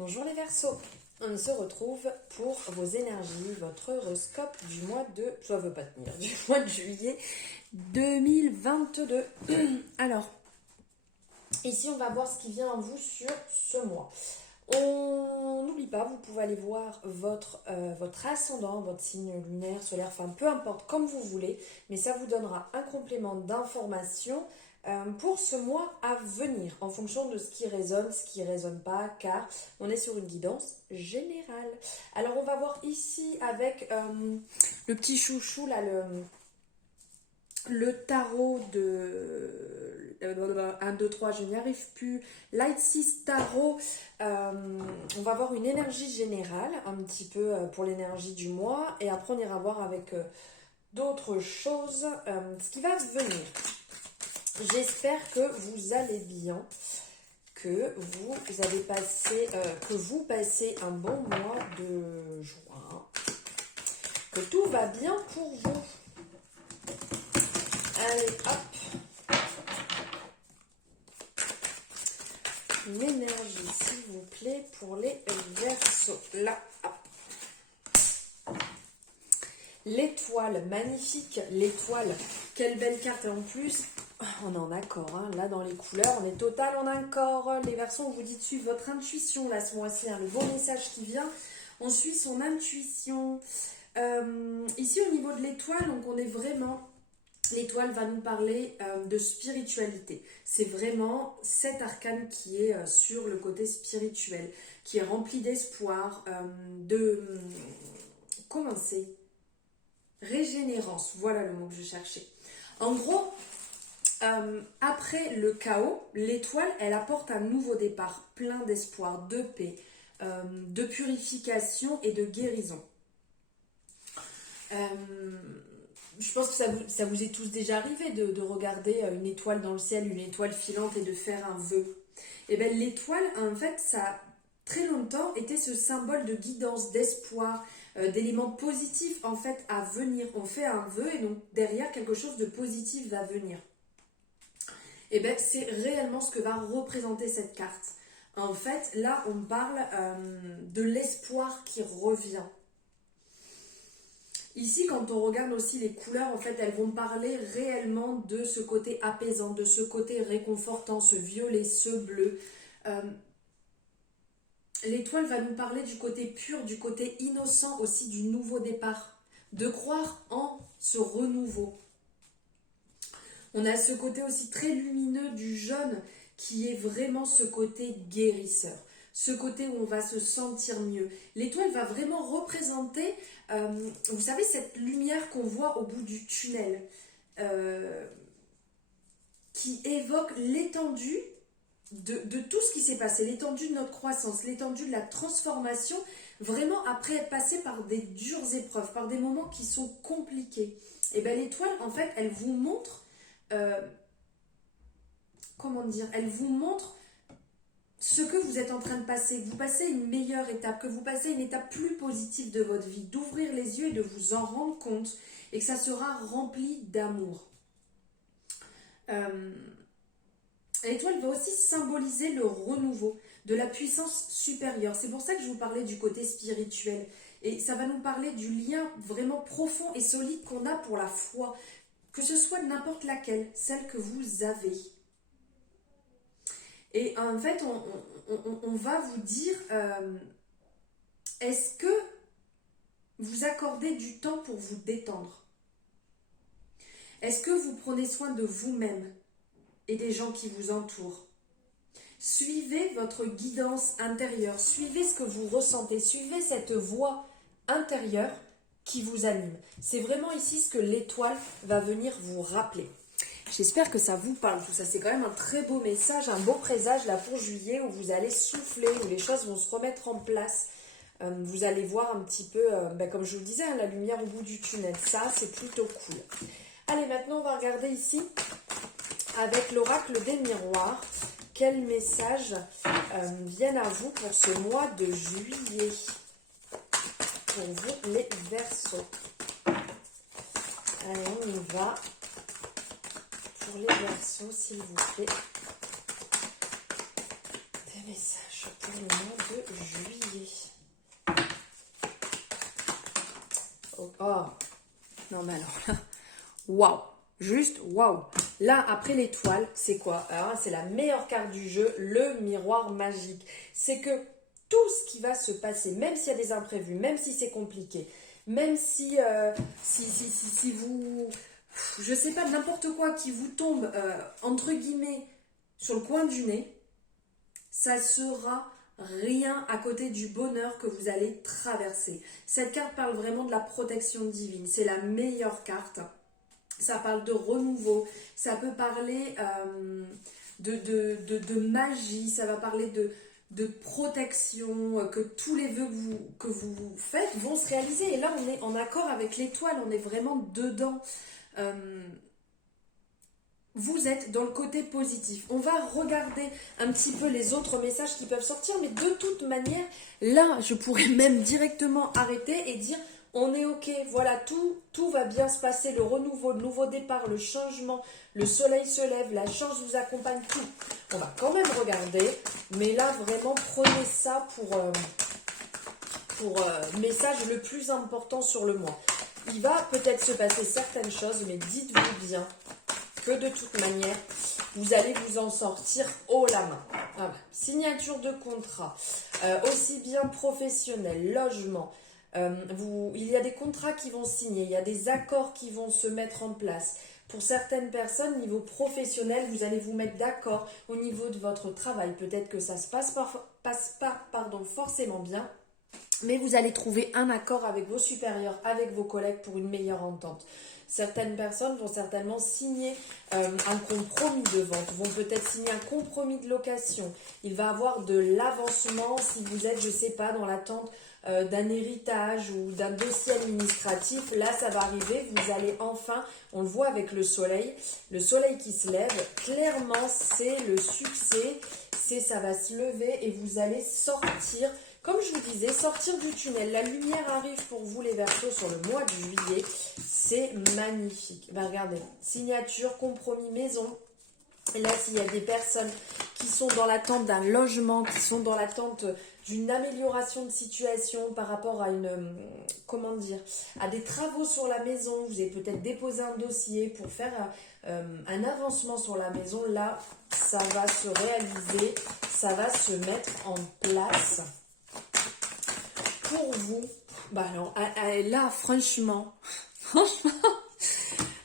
Bonjour les Verseaux, on se retrouve pour vos énergies, votre horoscope du mois de... Ça ne veut pas tenir, du mois de juillet 2022. Alors, ici on va voir ce qui vient en vous sur ce mois. On n'oublie pas, vous pouvez aller voir votre ascendant, votre signe lunaire, solaire, enfin peu importe, comme vous voulez, mais ça vous donnera un complément d'information pour ce mois à venir, en fonction de ce qui résonne pas, car on est sur une guidance générale. Alors on va voir ici avec le petit chouchou, là, le tarot de 1, 2, 3, je n'y arrive plus. Light 6 tarot. On va voir une énergie générale, un petit peu pour l'énergie du mois. Et après, on ira voir avec d'autres choses ce qui va venir. J'espère que vous allez bien, que vous passez un bon mois de juin, que tout va bien pour vous. Allez, hop. Une énergie, s'il vous plaît, pour les Verseaux. Là, hop. L'étoile, magnifique. L'étoile, quelle belle carte. Et en plus, on est en accord. Hein. Là, dans les couleurs, on est total en accord. Les Verseaux, on vous dit de suivre votre intuition, là, ce mois-ci. Hein, le beau message qui vient, on suit son intuition. Ici, au niveau de l'étoile, donc on est vraiment... L'étoile va nous parler de spiritualité. C'est vraiment cet arcane qui est sur le côté spirituel, qui est rempli d'espoir, comment c'est régénérance, voilà le mot que je cherchais. En gros, après le chaos, l'étoile, elle apporte un nouveau départ, plein d'espoir, de paix, de purification et de guérison. Je pense que ça vous est tous déjà arrivé de regarder une étoile dans le ciel, une étoile filante et de faire un vœu. Et bien l'étoile, en fait, ça a très longtemps été ce symbole de guidance, d'espoir, d'éléments positifs en fait à venir. On fait un vœu et donc derrière quelque chose de positif va venir. Et bien c'est réellement ce que va représenter cette carte. En fait, là on parle de l'espoir qui revient. Ici, quand on regarde aussi les couleurs, en fait, elles vont parler réellement de ce côté apaisant, de ce côté réconfortant, ce violet, ce bleu. L'étoile va nous parler du côté pur, du côté innocent aussi, du nouveau départ, de croire en ce renouveau. On a ce côté aussi très lumineux du jaune qui est vraiment ce côté guérisseur. Ce côté où on va se sentir mieux. L'étoile va vraiment représenter, vous savez, cette lumière qu'on voit au bout du tunnel, qui évoque l'étendue de tout ce qui s'est passé, l'étendue de notre croissance, l'étendue de la transformation, vraiment après être passé par des dures épreuves, par des moments qui sont compliqués. Et bien l'étoile, en fait, elle vous montre, elle vous montre ce que vous êtes en train de passer, que vous passez une meilleure étape, que vous passez une étape plus positive de votre vie, d'ouvrir les yeux et de vous en rendre compte et que ça sera rempli d'amour. L'étoile va aussi symboliser le renouveau, de la puissance supérieure. C'est pour ça que je vous parlais du côté spirituel. Et ça va nous parler du lien vraiment profond et solide qu'on a pour la foi, que ce soit n'importe laquelle, celle que vous avez. Et en fait, on va vous dire, est-ce que vous accordez du temps pour vous détendre? Est-ce que vous prenez soin de vous-même et des gens qui vous entourent? Suivez votre guidance intérieure, suivez ce que vous ressentez, suivez cette voix intérieure qui vous anime. C'est vraiment ici ce que l'étoile va venir vous rappeler. J'espère que ça vous parle tout ça. C'est quand même un très beau message, un beau présage là pour juillet où vous allez souffler, où les choses vont se remettre en place. Vous allez voir un petit peu, comme je vous le disais, hein, la lumière au bout du tunnel. Ça, c'est plutôt cool. Allez, maintenant on va regarder ici avec l'oracle des miroirs. Quels messages viennent à vous pour ce mois de juillet? Pour vous les Verseaux. Allez, on y va. Pour les Verseaux, s'il vous plaît. Des messages. marche pour le mois de juillet. Oh, non mais alors là, waouh, juste waouh. Là, après l'étoile, c'est quoi? Alors, c'est la meilleure carte du jeu, le miroir magique. C'est que tout ce qui va se passer, même s'il y a des imprévus, même si c'est compliqué, même si vous, je sais pas, n'importe quoi qui vous tombe, entre guillemets, sur le coin du nez, ça sera rien à côté du bonheur que vous allez traverser. Cette carte parle vraiment de la protection divine. C'est la meilleure carte. Ça parle de renouveau. Ça peut parler de magie. Ça va parler de protection. Que tous les vœux que vous faites vont se réaliser. Et là, on est en accord avec l'étoile. On est vraiment dedans. Vous êtes dans le côté positif. On va regarder un petit peu les autres messages qui peuvent sortir, mais de toute manière, là, je pourrais même directement arrêter et dire on est ok, voilà, tout va bien se passer, le renouveau, le nouveau départ, le changement, le soleil se lève, la chance vous accompagne, tout. On va quand même regarder, mais là, vraiment, prenez ça pour message le plus important sur le mois. Il va peut-être se passer certaines choses, mais dites-vous bien que de toute manière, vous allez vous en sortir haut la main. Ah, signature de contrat, aussi bien professionnel, logement. Il y a des contrats qui vont signer, il y a des accords qui vont se mettre en place. Pour certaines personnes, niveau professionnel, vous allez vous mettre d'accord au niveau de votre travail. Peut-être que ça se passe pas forcément bien, mais vous allez trouver un accord avec vos supérieurs, avec vos collègues pour une meilleure entente. Certaines personnes vont certainement signer un compromis de vente, vont peut-être signer un compromis de location. Il va y avoir de l'avancement si vous êtes, je ne sais pas, dans l'attente d'un héritage ou d'un dossier administratif. Là, ça va arriver, vous allez enfin, on le voit avec le soleil qui se lève. Clairement, c'est le succès, ça va se lever et vous allez sortir. Comme je vous disais, sortir du tunnel, la lumière arrive pour vous les Verseaux sur le mois de juillet, c'est magnifique. Ben regardez, signature, compromis, maison. Et là, s'il y a des personnes qui sont dans l'attente d'un logement, qui sont dans l'attente d'une amélioration de situation par rapport à à des travaux sur la maison, vous avez peut-être déposé un dossier pour faire un avancement sur la maison, là, ça va se réaliser, ça va se mettre en place. Pour vous, bah alors, là, franchement,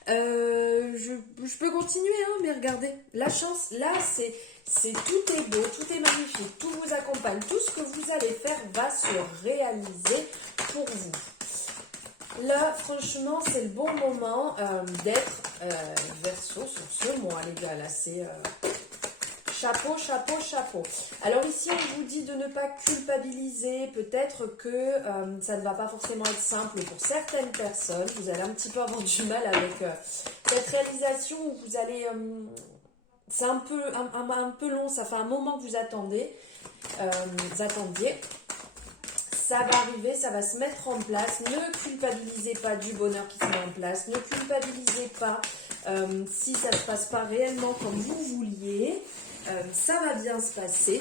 je peux continuer, hein, mais regardez, la chance, là, c'est tout est beau, tout est magnifique, tout vous accompagne, tout ce que vous allez faire va se réaliser pour vous. Là, franchement, c'est le bon moment d'être Verseau sur ce mois, les gars, là, c'est... Chapeau, chapeau, chapeau. Alors ici, on vous dit de ne pas culpabiliser. Peut-être que ça ne va pas forcément être simple pour certaines personnes. Vous allez un petit peu avoir du mal avec cette réalisation où vous allez... c'est un peu long, ça fait un moment que vous attendiez. Ça va arriver, ça va se mettre en place. Ne culpabilisez pas du bonheur qui se met en place. Ne culpabilisez pas si ça ne se passe pas réellement comme vous vouliez. Ça va bien se passer.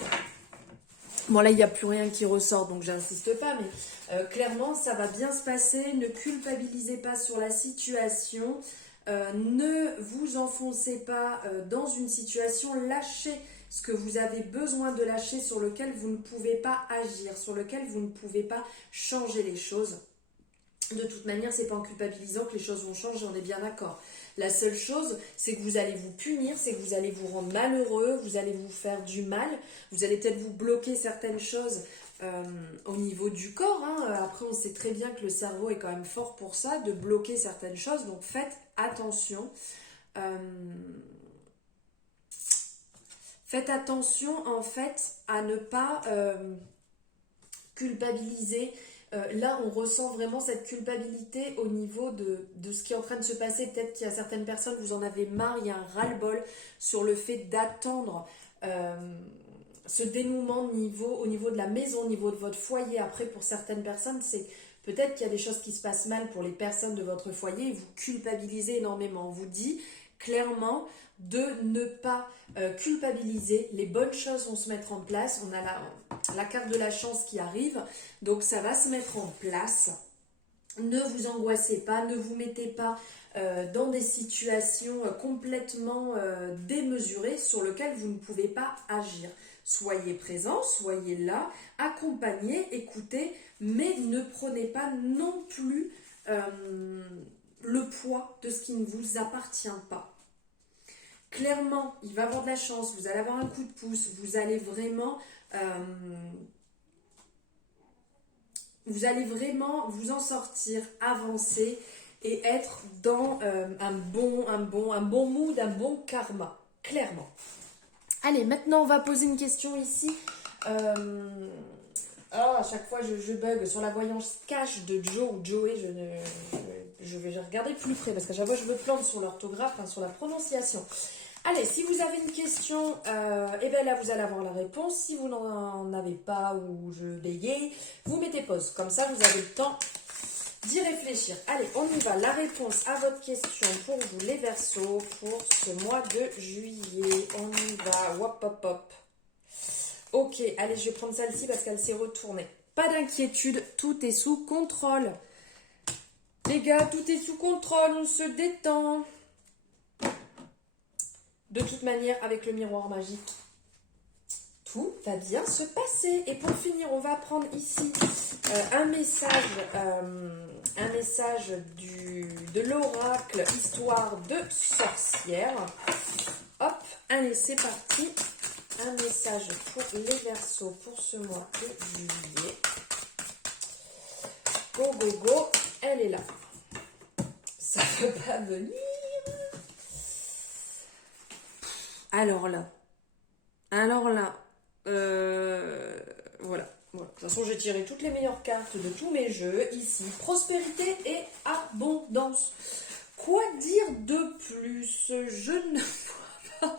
Bon, là, il n'y a plus rien qui ressort, donc j'insiste pas, mais clairement, ça va bien se passer. Ne culpabilisez pas sur la situation. Ne vous enfoncez pas dans une situation. Lâchez ce que vous avez besoin de lâcher, sur lequel vous ne pouvez pas agir, sur lequel vous ne pouvez pas changer les choses. De toute manière, c'est pas en culpabilisant que les choses vont changer, on est bien d'accord. La seule chose, c'est que vous allez vous punir, c'est que vous allez vous rendre malheureux, vous allez vous faire du mal, vous allez peut-être vous bloquer certaines choses au niveau du corps. Hein. Après, on sait très bien que le cerveau est quand même fort pour ça, de bloquer certaines choses, donc faites attention. Faites attention, en fait, à ne pas culpabiliser. Là, on ressent vraiment cette culpabilité au niveau de ce qui est en train de se passer. Peut-être qu'il y a certaines personnes, vous en avez marre, il y a un ras-le-bol sur le fait d'attendre ce dénouement au niveau de la maison, au niveau de votre foyer. Après, pour certaines personnes, c'est peut-être qu'il y a des choses qui se passent mal pour les personnes de votre foyer et vous culpabilisez énormément. On vous dit clairement de ne pas culpabiliser. Les bonnes choses vont se mettre en place. On a la carte de la chance qui arrive, donc ça va se mettre en place. Ne vous angoissez pas, ne vous mettez pas dans des situations complètement démesurées sur lesquelles vous ne pouvez pas agir. Soyez présent, soyez là, accompagnez, écoutez, mais ne prenez pas non plus le poids de ce qui ne vous appartient pas. Clairement, il va y avoir de la chance, vous allez avoir un coup de pouce, vous allez vraiment vous en sortir, avancer et être dans un bon mood, un bon karma, clairement. Allez, maintenant on va poser une question ici. À chaque fois je bug sur la voyance cash de Joe ou Joey, je vais regarder plus près parce qu'à chaque fois je me plante sur l'orthographe, sur la prononciation. Allez, si vous avez une question, et bien là vous allez avoir la réponse. Si vous n'en avez pas ou je bégaye, vous mettez pause. Comme ça vous avez le temps d'y réfléchir. Allez, on y va. La réponse à votre question pour vous les Verseaux pour ce mois de juillet. On y va. Hop, hop, hop. Ok, allez, je vais prendre celle-ci parce qu'elle s'est retournée. Pas d'inquiétude, tout est sous contrôle. Les gars, tout est sous contrôle, on se détend. De toute manière, avec le miroir magique, tout va bien se passer. Et pour finir, on va prendre ici un message de l'oracle Histoire de sorcière. Hop, allez, c'est parti. Un message pour les Verseaux pour ce mois de juillet. Go, go, go, elle est là. Ça ne peut pas venir. Alors là, voilà. De toute façon, j'ai tiré toutes les meilleures cartes de tous mes jeux. Ici, prospérité et abondance. Quoi dire de plus? Je ne vois pas.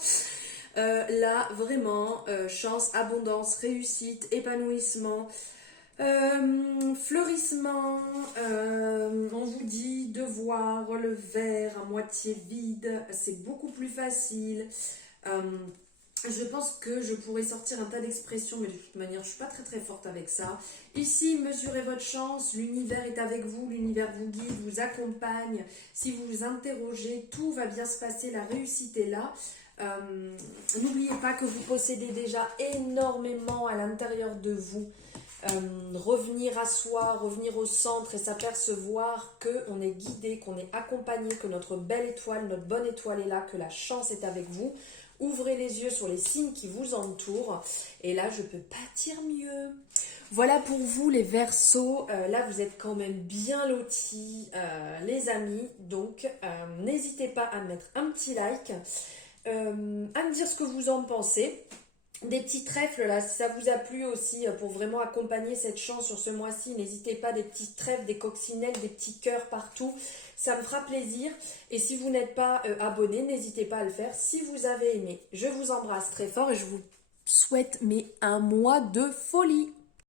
Là, vraiment, chance, abondance, réussite, épanouissement, fleurissement. On vous dit de voir le verre à moitié vide. C'est beaucoup plus facile. Je pense que je pourrais sortir un tas d'expressions, mais de toute manière, je ne suis pas très très forte avec ça. Ici, mesurez votre chance, l'univers est avec vous, l'univers vous guide, vous accompagne. Si vous vous interrogez, tout va bien se passer, la réussite est là. N'oubliez pas que vous possédez déjà énormément à l'intérieur de vous. Revenir à soi, revenir au centre et s'apercevoir qu'on est guidé, qu'on est accompagné, que notre belle étoile, notre bonne étoile est là, que la chance est avec vous. Ouvrez les yeux sur les signes qui vous entourent. Et là, je peux pas dire mieux. Voilà pour vous les Verseaux. Là, vous êtes quand même bien lotis, les amis. Donc, n'hésitez pas à mettre un petit like, à me dire ce que vous en pensez. Des petits trèfles là, si ça vous a plu aussi, pour vraiment accompagner cette chance sur ce mois-ci, n'hésitez pas, des petits trèfles, des coccinelles, des petits cœurs partout, ça me fera plaisir. Et si vous n'êtes pas abonné, n'hésitez pas à le faire. Si vous avez aimé, je vous embrasse très fort et je vous souhaite un mois de folie.